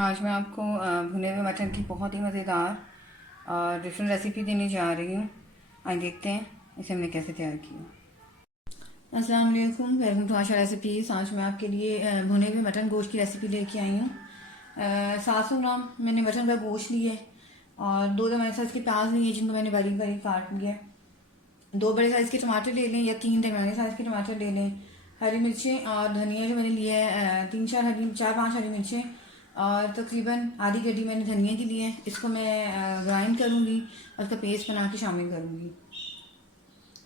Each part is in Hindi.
आज मैं आपको भुने हुए मटन की बहुत ही मज़ेदार और डिफरेंट रेसिपी देने जा रही हूँ। आइए देखते हैं इसे हमने कैसे तैयार किया। अस्सलाम वालेकुम, वेलकम टू आशा रेसिपीज़। आज मैं आपके लिए भुने हुए मटन गोश्त की रेसिपी लेके आई हूँ। 700 ग्राम मैंने मटन का गोश्त लिया है और 2 साइज़ के प्याज लिए जिनको मैंने बारीक बारीक काट लिया है। 2 बड़े साइज़ के टमाटर ले लें या 3 दरमियाने साइज़ के टमाटर ले लें। हरी मिर्चें और धनिया जो मैंने लिया है 4-5 हरी मिर्चें और तकरीबन आधी गड्डी मैंने धनिया की ली है। इसको मैं ग्राइंड करूँगी और उसका पेस्ट बना के शामिल करूँगी।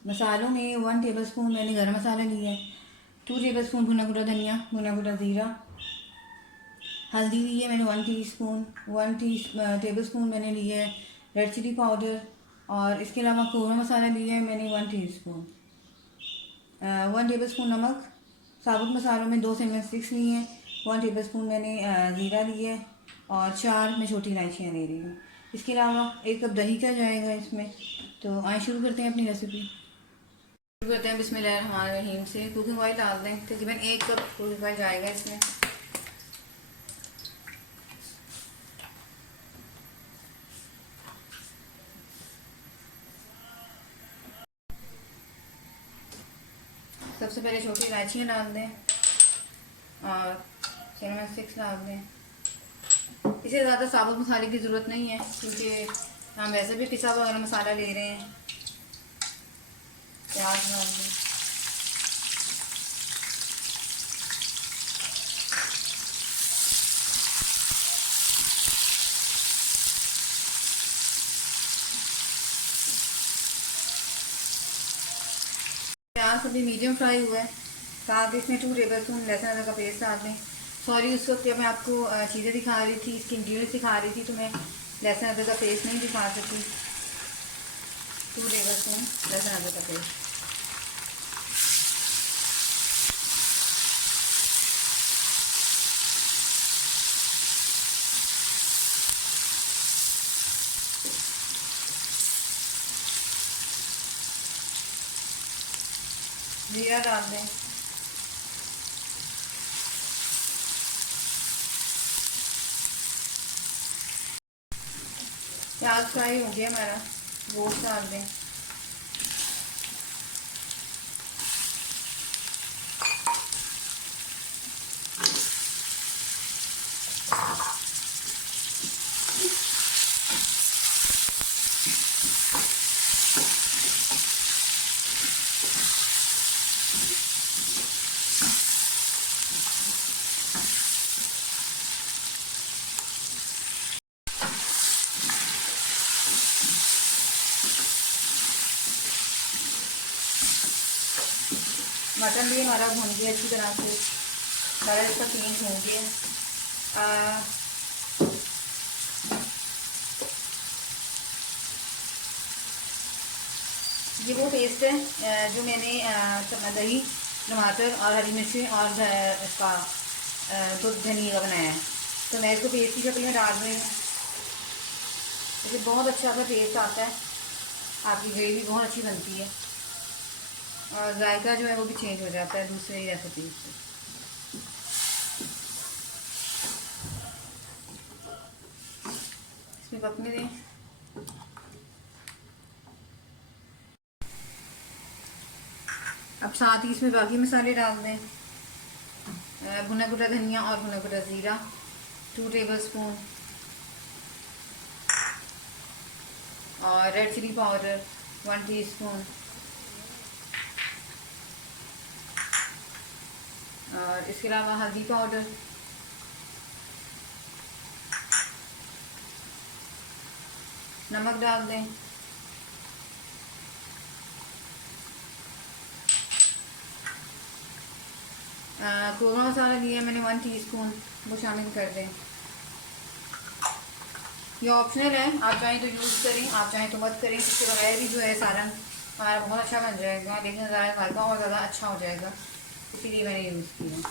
मसालों में 1 टेबल स्पून मैंने गरम मसाला लिया है, 2 टेबल स्पून भुना भुना धनिया, भुना भुना ज़ीरा, हल्दी ली है मैंने 1 टीस्पून, 1 टेबल स्पून मैंने लिया है रेड चिली पाउडर और इसके अलावा कोरमा मसाला लिया है मैंने 1 टीस्पून, 1 टेबल स्पून नमक। साबुत मसालों में 2 सिनेमन स्टिक्स लिए हैं, 1 टेबल स्पून मैंने ज़ीरा लिया है और 4 मैं छोटी इलायचियाँ ले रही हूँ। इसके अलावा 1 कप दही का जाएगा इसमें। तो आइए शुरू करते हैं अपनी रेसिपी। शुरू करते हैं बिस्मिल्लाहिर्रहमानिर्रहीम से। कुकिंग ऑयल डाल दें, तकरीबन 1 कप कुकिंग ऑयल जाएगा इसमें। सबसे पहले छोटी इलायचियाँ डाल दें और सिनेमन स्टिक्स डाल दें। इसे ज़्यादा साबुत मसाले की ज़रूरत नहीं है क्योंकि हम वैसे भी पिसा हुआ गरम मसाला ले रहे हैं। प्याज डाल दें, प्याज अभी मीडियम फ्राई हुआ है। साथ इसमें 2 टेबल स्पून लहसुन अदरक का पेस्ट डाल दें। सॉरी, उस वक्त जब मैं आपको चीज़ें दिखा रही थी, इसकी इंग्रीडियंट्स दिखा रही थी, तो मैं लहसुन अदरक का पेस्ट नहीं दिखा सकी। 2 टेबल स्पून लहसुन अदरक का पेस्ट। जीरा डाल दें, प्याज फ्राई हो गया हमारा, गोश्त डाल दें, मटन भी हमारा भून गया अच्छी तरह से, कलर इसका चेंज हो गया। ये वो पेस्ट है जो मैंने दही, टमाटर और हरी मिर्ची और इसका दूध धनिया का बनाया है। तो मैं इसको पेस्ट की शक्ल में डाल रही हूँ। इसे बहुत अच्छा सा पेस्ट आता है, आपकी ग्रेवी बहुत अच्छी बनती है और जायका जो है वो भी चेंज हो जाता है दूसरी रेसिपी से। इसमें पकने दें। अब साथ ही इसमें बाकी मसाले डाल दें। भुना भुना धनिया और भुना भुना ज़ीरा 2 टेबल स्पून और रेड चिली पाउडर 1 टीस्पून और इसके अलावा हल्दी पाउडर, नमक डाल दें, कोरमा मसाला लिया मैंने 1 टीस्पून, वो शामिल कर दें। ये ऑप्शनल है, आप चाहें तो यूज़ करें, आप चाहें तो मत करें। इसके बगैर भी जो है सालन हमारा बहुत अच्छा बन जाएगा, लेकिन ज़्यादा हल्का और ज़्यादा अच्छा हो जाएगा, इसीलिए मैंने यूज़ किया।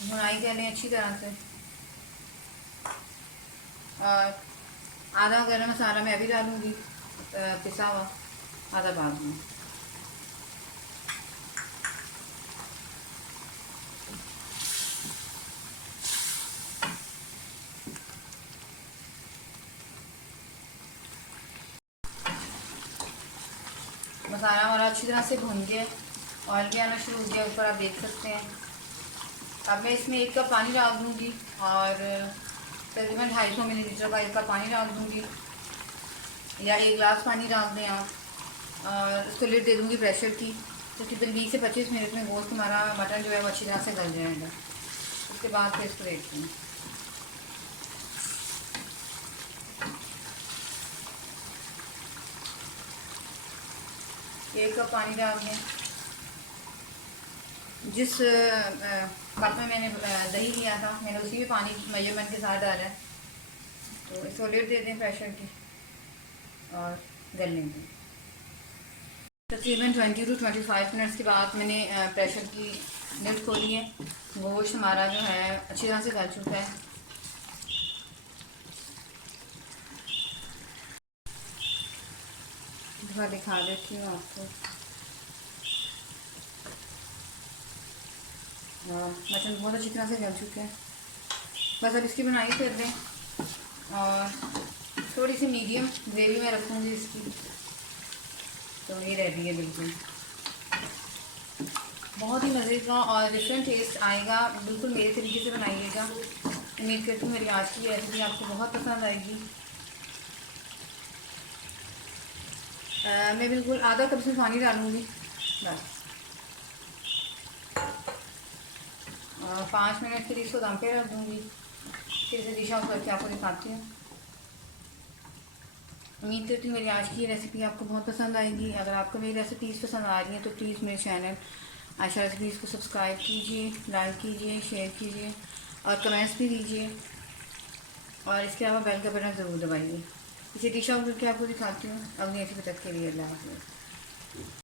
भुनाई कर लें अच्छी तरह से और आधा गरम मसाला मैं अभी डालूँगी पिसा हुआ, आधा बाद में। अच्छी तरह से भुन गया, ऑयल भी आना शुरू हो गया ऊपर, आप देख सकते हैं। अब मैं इसमें 1 कप पानी डाल दूँगी और तकरीबन 250 मिलीलीटर का 1 कप पानी डाल दूँगी, या 1 गिलास पानी डाल दें आप। और उसको लिड दे दूँगी प्रेशर की, तो तकरीबन 20 से 25 मिनट में गोश्त हमारा मटन जो है वो अच्छी तरह से गल जाएगा। उसके बाद फिर इसको देखते हैं। एक कप पानी डाल दें। जिस कप में मैंने दही लिया था, मैंने उसी में पानी मेजरमेंट के साथ डाला है। तो इसको लिड दे दें प्रेशर की और गलने दें। तकरीबन 20 to 25 मिनट्स के बाद मैंने प्रेशर की लिड खोली है। गोश्त हमारा जो है अच्छी तरह से गल चुका है। थोड़ा दिखा देती हूँ आपको। मटन बहुत अच्छी तरह से गल चुका है। बस अब इसकी बनाई कर दें और थोड़ी सी मीडियम ग्रेवी में रखूँगी इसकी। तो ये रेडी है बिल्कुल, बहुत ही मज़े का और डिफरेंट टेस्ट आएगा। बिल्कुल मेरे तरीके से बनाइएगा। उम्मीद करती हूँ मेरी आज की रेसिपी आपको बहुत पसंद आएगी। मैं बिल्कुल आधा कप से पानी डालूँगी बस। 5 मिनट के लिए इसको दम पे रख दूँगी। फिर से डिश आउट करके आपको दिखाती हूँ। उम्मीद करती हूँ मेरी आज की रेसिपी आपको बहुत पसंद आएगी। अगर आपको मेरी रेसिपीज़ पसंद आ रही हैं तो प्लीज़ मेरे चैनल आयशा रेसिपीज़ को सब्सक्राइब कीजिए, लाइक कीजिए, शेयर कीजिए और कमेंट्स भी दीजिए। और इसके अलावा बेल का बटन ज़रूर दबाइए। इसे डिश आउट करके आपको दिखाती हूँ। अगली रेसिपी तक के लिए अल्लाह हाफ़िज़।